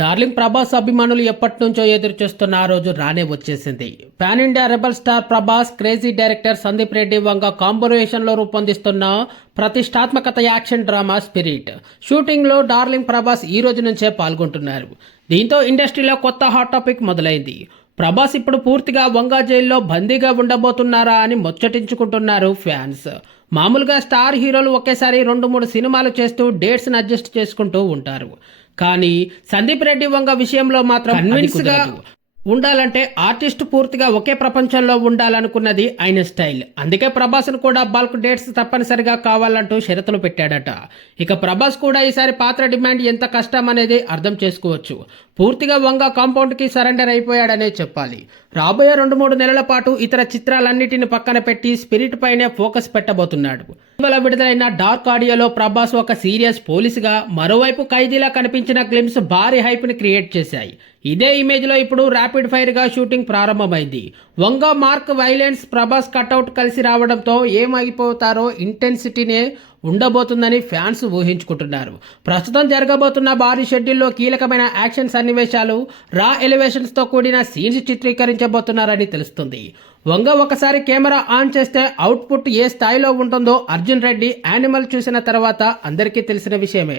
Darling Prabhas అభిమానులు ఎప్పటి నుంచో ఎదురు చూస్తున్న ఆ రోజు రానే వచ్చేసింది. Pan India rebel star Prabhas crazy director Sandeep Reddy Vanga కాంబినేషన్లో రూపొందిస్తున్న ప్రతిష్టాత్మకత యాక్షన్ డ్రామా స్పిరిట్. షూటింగ్లో డార్లింగ్ ప్రభాస్ ఈ రోజు నుంచే పాల్గొంటున్నారు. దీంతో ఇండస్ట్రీలో కొత్త హాట్ టాపిక్ మొదలైంది. ప్రభాస్ ఇప్పుడు పూర్తిగా వంగా జైల్లో బందీగా ఉండబోతున్నారా అని ముచ్చటించుకుంటున్నారు ఫ్యాన్స్. మామూలుగా స్టార్ హీరోలు ఒకేసారి రెండు మూడు సినిమాలు చేస్తూ డేట్స్ని అడ్జస్ట్ చేసుకుంటూ ఉంటారు. కానీ సందీప్ రెడ్డి వంగ విషయంలో మాత్రం కన్విన్స్గా ఉండాలంటే ఆర్టిస్ట్ పూర్తిగా ఒకే ప్రపంచంలో ఉండాలనుకున్నది ఆయన స్టైల్. అందుకే ప్రభాస్ను కూడా బల్క్ డేట్స్ తప్పనిసరిగా కావాలంటూ షరతులు పెట్టాడట. ఇక ప్రభాస్ కూడా ఈసారి పాత్ర డిమాండ్ ఎంత కష్టం అనేది అర్థం చేసుకోవచ్చు. పూర్తిగా వంగ కాంపౌండ్కి సరెండర్ అయిపోయాడనే చెప్పాలి. రాబోయే రెండు మూడు నెలల పాటు ఇతర చిత్రాలన్నిటిని పక్కన పెట్టి స్పిరిట్ పైనే ఫోకస్ పెట్టబోతున్నాడు. ఇటీవల విడుదలైన డార్క్ ఆడియోలో ప్రభాస్ ఒక సీరియస్ పోలీసుగా మరోవైపు ఖైదీలా కనిపించిన గ్లిమ్స్ భారీ హైప్ని క్రియేట్ చేశాయి. ఇదే ఇమేజ్లో ఇప్పుడు ర్యాపిడ్ ఫైర్గా షూటింగ్ ప్రారంభమైంది. Vanga mark violence Prabhas cutout కలిసి రావడంతో ఏమైపోతారో ఇంటెన్సిటీనే ఉండబోతుందని ఫ్యాన్స్ ఊహించుకుంటున్నారు. ప్రస్తుతం జరగబోతున్న భారీ షెడ్యూల్లో కీలకమైన యాక్షన్ సన్నివేశాలు రా ఎలివేషన్స్తో కూడిన సీన్స్ చిత్రీకరించబోతున్నారని తెలుస్తుంది. వంగ ఒకసారి కెమెరా ఆన్ చేస్తే అవుట్పుట్ ఏ స్థాయిలో ఉంటుందో అర్జున్ రెడ్డి యానిమల్ చూసిన తర్వాత అందరికీ తెలిసిన విషయమే.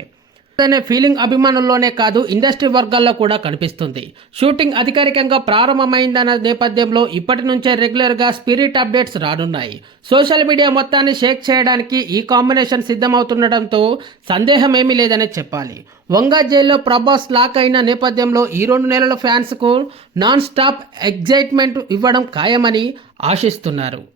అనే ఫీలింగ్ అభిమానుల్లోనే కాదు ఇండస్ట్రీ వర్గాల్లో కూడా కనిపిస్తుంది. షూటింగ్ అధికారికంగా ప్రారంభమైందన్న నేపథ్యంలో ఇప్పటి నుంచే రెగ్యులర్గా స్పిరిట్ అప్డేట్స్ రానున్నాయి. సోషల్ మీడియా మొత్తాన్ని షేక్ చేయడానికి ఈ కాంబినేషన్ సిద్ధమవుతుండటంతో సందేహం ఏమీ లేదనే చెప్పాలి. వంగా జైల్లో ప్రభాస్ లాక్ అయిన నేపథ్యంలో ఈ రెండు నెలల ఫ్యాన్స్కు నాన్ స్టాప్ ఎగ్జైట్మెంట్ ఇవ్వడం ఖాయమని ఆశిస్తున్నారు.